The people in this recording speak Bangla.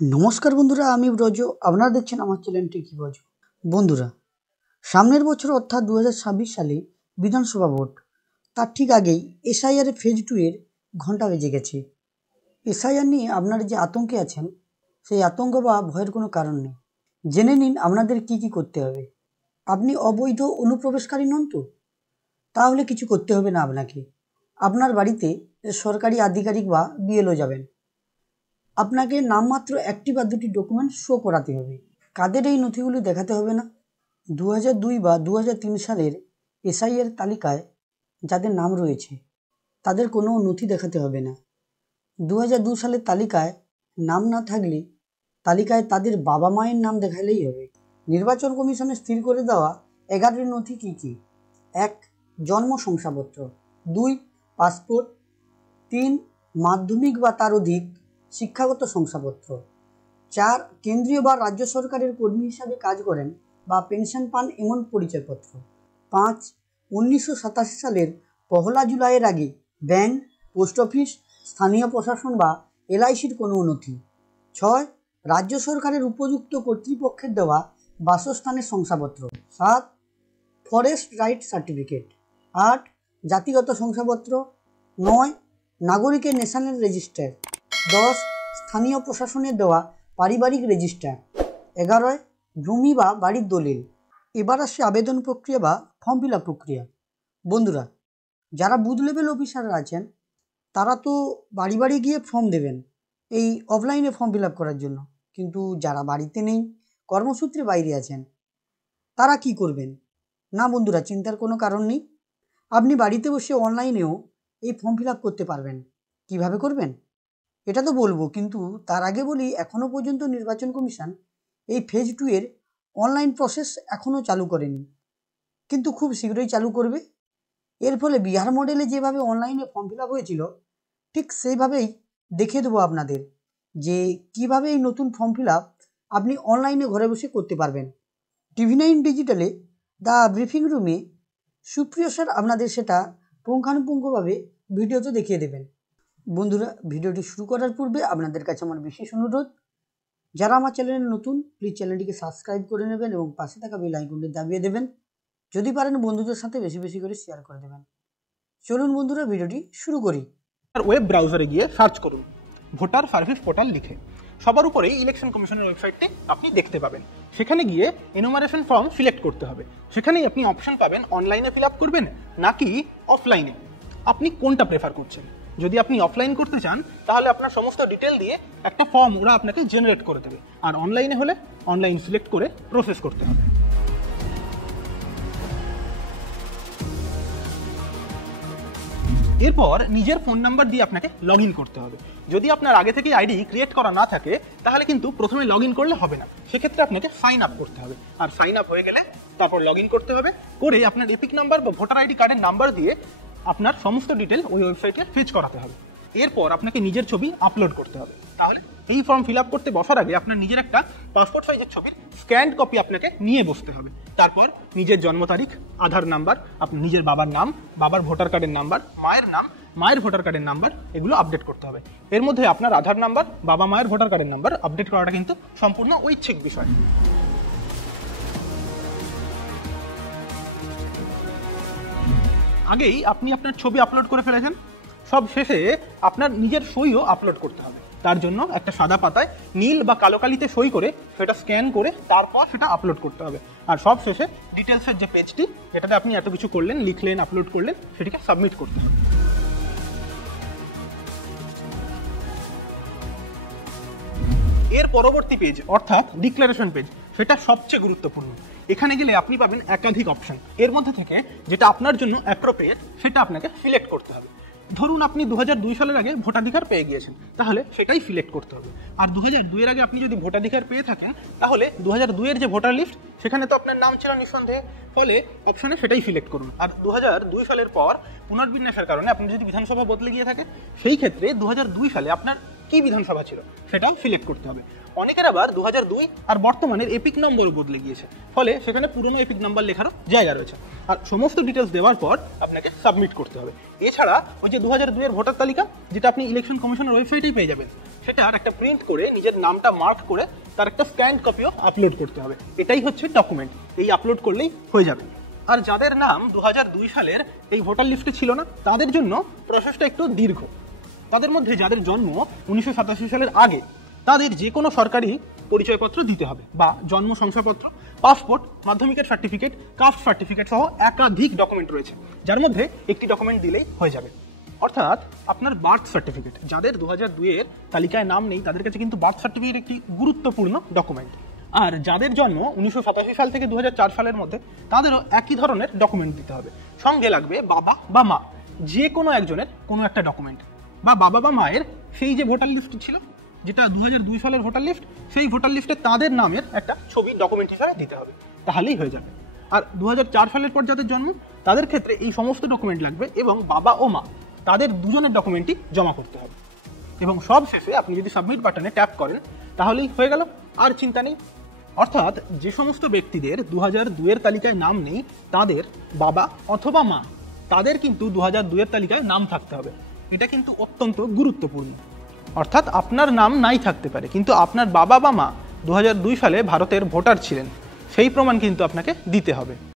নমস্কার বন্ধুরা, আমি ব্রজ। আপনারা দেখছেন আমার চ্যানেলটি কি ব্রজ। বন্ধুরা, সামনের বছর অর্থাৎ 2026 সালে বিধানসভা ভোট, তার ঠিক আগেই এসআইআর ফেজ 2 এর ঘন্টা বেজে গেছে। এসআইআর নিয়ে আপনারা যে আতঙ্কে আছেন, সেই আতঙ্ক বা ভয়ের কোনো কারণ নেই। জেনে নিন আপনাদের কি কি করতে হবে। আপনি অবৈধ অনুপ্রবেশকারী নন তো? তাহলে কিছু করতে হবে না আপনাকে। আপনার বাড়িতে সরকারি আধিকারিক বা বিএলও যাবেন। আপনাকে নামমাত্র একটি বা দুটি ডকুমেন্ট শো করাতে হবে। কাদের এই নথিগুলি দেখাতে হবে না? 2002 বা 2003 সালের এসআইয়ের তালিকায় যাদের নাম রয়েছে তাদের কোনো নথি দেখাতে হবে না। 2002 সালের তালিকায় নাম না থাকলে তালিকায় তাদের বাবা মায়ের নাম দেখালেই হবে। নির্বাচন কমিশনে স্থির করে দেওয়া 11টি নথি কী কী? 1. জন্ম শংসাপত্র। 2. পাসপোর্ট। 3. মাধ্যমিক বা তার অধিক শিক্ষাগত শংসাপত্র। 4. কেন্দ্রীয় বা রাজ্য সরকারের কর্মী হিসাবে কাজ করেন বা পেনশন পান এমন পরিচয়পত্র। 5. 1987 সালের 1 জুলাইয়ের আগে ব্যাংক, পোস্ট অফিস, স্থানীয় প্রশাসন বা এলআইসির কোনো নথি। 6. রাজ্য সরকারের উপযুক্ত কর্তৃপক্ষের দেওয়া বাসস্থানের শংসাপত্র। 7. Forest right certificate. 8. জাতিগত শংসাপত্র। 9. নাগরিকের ন্যাশনাল রেজিস্টার। 10. স্থানীয় প্রশাসনের দেওয়া পারিবারিক রেজিস্টার। 11. জমি বা বাড়ির দলিল। এবার আসছে আবেদন প্রক্রিয়া বা ফর্ম ফিল আপ প্রক্রিয়া। বন্ধুরা, যারা বুথ লেভেল অফিসাররা আছেন তারা তো বাড়ি বাড়ি গিয়ে ফর্ম দেবেন এই অফলাইনে ফর্ম ফিল আপ করার জন্য, কিন্তু যারা বাড়িতে নেই, কর্মসূত্রে বাইরে আছেন, তারা কি করবেন? না বন্ধুরা, চিন্তার কোনো কারণ নেই। আপনি বাড়িতে বসে অনলাইনেও এই ফর্ম ফিল আপ করতে পারবেন। কিভাবে করবেন এটা তো বলবো, কিন্তু তার আগে বলি, এখনও পর্যন্ত নির্বাচন কমিশন এই ফেজ 2 এর অনলাইন প্রসেস এখনও চালু করেনি, কিন্তু খুব শীঘ্রই চালু করবে। এর ফলে বিহার মডেলে যেভাবে অনলাইনে ফর্ম ফিল আপ হয়েছিল, ঠিক সেইভাবেই দেখিয়ে দেবো আপনাদের যে কিভাবে এই নতুন ফর্ম ফিল আপ আপনি অনলাইনে ঘরে বসে করতে পারবেন। TV9 ডিজিটালে দ্য ব্রিফিং রুমে সুপ্রিয় স্যার আপনাদের সেটা পুঙ্খানুপুঙ্খভাবে ভিডিওতে দেখিয়ে দেবেন। বন্ধুরা, ভিডিওটি শুরু করার পূর্বে আপনাদের কাছে আমার বিশেষ অনুরোধ, যারা আমার চ্যানেলে নতুন, প্লিজ চ্যানেলটিকে সাবস্ক্রাইব করে নেবেন এবং পাশে থাকা বেল আইকনটি দাবিয়ে দেবেন। যদি পারেন বন্ধুদের সাথে বেশি বেশি করে শেয়ার করে দেবেন। চলুন বন্ধুরা, ভিডিওটি শুরু করি। ওয়েব ব্রাউজারে গিয়ে সার্চ করুন ভোটার সার্ভিস পোর্টাল লিখে। সবার উপরেই ইলেকশন কমিশনের ওয়েবসাইটটি আপনি দেখতে পাবেন। সেখানে গিয়ে এনুমারেশন ফর্ম সিলেক্ট করতে হবে। সেখানেই আপনি অপশন পাবেন অনলাইনে ফিল আপ করবেন নাকি অফলাইনে। আপনি কোনটা প্রেফার করছেন? যদি আপনি অফলাইন করতে চান তাহলে আপনার সমস্ত ডিটেল দিয়ে একটা ফর্ম ওরা আপনাকে জেনারেট করে দেবে, আর অনলাইনে হলে অনলাইন সিলেক্ট করে প্রসেস করতে হবে। এরপর নিজের ফোন নাম্বার দিয়ে আপনাকে লগ ইন করতে হবে। যদি আপনার আগে থেকে আইডি ক্রিয়েট করা না থাকে তাহলে কিন্তু প্রথমে লগ ইন করলে হবে না, সেক্ষেত্রে আপনাকে সাইন আপ করতে হবে। আর সাইন আপ হয়ে গেলে তারপর লগ ইন করতে হবে, করে আপনার এপিক নাম্বার বা ভোটার আইডি কার্ডের নাম্বার দিয়ে আপনার সমস্ত ডিটেল ওই ওয়েবসাইটে ফেচ করাতে হবে। এরপর আপনাকে নিজের ছবি আপলোড করতে হবে। তাহলে এই ফর্ম ফিল আপ করতে বসার আগে আপনার নিজের একটা পাসপোর্ট সাইজের ছবির স্ক্যান্ড কপি আপনাকে নিয়ে বসতে হবে। তারপর নিজের জন্ম তারিখ, আধার নাম্বার, আপনার নিজের বাবার নাম, বাবার ভোটার কার্ডের নাম্বার, মায়ের নাম, মায়ের ভোটার কার্ডের নাম্বার, এগুলো আপডেট করতে হবে। এর মধ্যে আপনার আধার নাম্বার, বাবা মায়ের ভোটার কার্ডের নাম্বার আপডেট করাটা কিন্তু সম্পূর্ণ ঐচ্ছিক বিষয়। আগেই আপনি আপনার ছবি আপলোড করে ফেলেছেন, সব শেষে আপনার নিজের সইও আপলোড করতে হবে। তার জন্য একটা সাদা পাতায় নীল বা কালো কালিতে সই করে সেটা স্ক্যান করে তারপর সেটা আপলোড করতে হবে। আর সব শেষে ডিটেলসের যে পেজটি, যেটাতে আপনি এত কিছু করলেন, লিখলেন, আপলোড করলেন, সেটিকে সাবমিট করতে হবে। এর পরবর্তী পেজ অর্থাৎ ডিক্লারেশন পেজ, সেটা সবচেয়ে গুরুত্বপূর্ণ। এখানে গেলে আপনি পাবেন একাধিক অপশন। এর মধ্যে থেকে যেটা আপনার জন্য অ্যাপ্রোপ্রিয়েট সেটা আপনাকে সিলেক্ট করতে হবে। ধরুন আপনি 2002 সালের আগে ভোটাধিকার পেয়ে গিয়েছেন, তাহলে সেটাই সিলেক্ট করতে হবে। আর 2002 এর আগে আপনি যদি ভোটাধিকার পেয়ে থাকেন তাহলে 2002 এর যে ভোটার লিস্ট সেখানে তো আপনার নাম ছিল নিঃসন্দেহে, ফলে অপশনে সেটাই সিলেক্ট করুন। আর 2002 সালের পর পুনর্বিন্যাসের কারণে আপনি যদি বিধানসভা বদলে গিয়ে থাকে, সেই ক্ষেত্রে 2002 সালে আপনার কি বিধানসভা ছিল সেটাও সিলেক্ট করতে হবে। অনেকের আবার 2002 আর বর্তমানের এপিক নম্বরও বদলে গিয়েছে, ফলে সেখানে পুরনো এপিক নাম্বার লেখারও জায়গা রয়েছে। আর সমস্ত ডিটেলস দেওয়ার পর আপনাকে সাবমিট করতে হবে। এছাড়া ওই যে 2002 এর ভোটার তালিকা, যেটা আপনি ইলেকশন কমিশনের ওয়েবসাইটেই পেয়ে যাবেন, সেটার একটা প্রিন্ট করে নিজের নামটা মার্ক করে তার একটা স্ক্যান্ড কপিও আপলোড করতে হবে। এটাই হচ্ছে ডকুমেন্ট, এই আপলোড করলেই হয়ে যাবে। আর যাদের নাম 2002 সালের এই ভোটার লিস্টে ছিল না, তাদের জন্য প্রসেসটা একটু দীর্ঘ। তাদের মধ্যে যাদের জন্ম 1987 সালের আগে, তাদের যে কোনো সরকারি পরিচয়পত্র দিতে হবে, বা জন্ম শংসাপত্র, পাসপোর্ট, মাধ্যমিকের সার্টিফিকেট, কাস্ট সার্টিফিকেট সহ একাধিক ডকুমেন্ট রয়েছে, যার মধ্যে একটি ডকুমেন্ট দিলেই হয়ে যাবে। অর্থাৎ আপনার বার্থ সার্টিফিকেট, যাদের 2002 এর তালিকায় নাম নেই তাদের কাছে কিন্তু বার্থ সার্টিফিকেট একটি গুরুত্বপূর্ণ ডকুমেন্ট। আর যাদের জন্ম 1987 সাল থেকে 2004 সালের মধ্যে, তাদেরও একই ধরনের ডকুমেন্ট দিতে হবে। সঙ্গে লাগবে বাবা বা মা, যে কোনো একজনের কোনো একটা ডকুমেন্ট, বা বাবা বা মায়ের সেই যে ভোটার লিস্ট ছিল, যেটা 2002 সালের ভোটার লিস্ট, সেই ভোটার লিস্টে তাদের নামের একটা ছবি ডকুমেন্ট হিসাবে দিতে হবে, তাহলেই হয়ে যাবে। আর 2004 সালের পর যাদের জন্ম, তাদের ক্ষেত্রে এই সমস্ত ডকুমেন্ট লাগবে, এবং বাবা ও মা তাদের দুজনের ডকুমেন্টই জমা করতে হবে। এবং সব শেষে আপনি যদি সাবমিট বাটনে ট্যাপ করেন, তাহলেই হয়ে গেল, আর চিন্তা নেই। অর্থাৎ যে সমস্ত ব্যক্তিদের 2002 এর তালিকায় নাম নেই, তাদের বাবা অথবা মা, তাদের কিন্তু 2002 এর তালিকায় নাম থাকতে হবে। এটা কিন্তু অত্যন্ত গুরুত্বপূর্ণ। অর্থাৎ আপনার নাম নাই থাকতে পারে, কিন্তু আপনার বাবা বা মা 2002 সালে ভারতের ভোটার ছিলেন, সেই প্রমাণ কিন্তু আপনাকে দিতে হবে।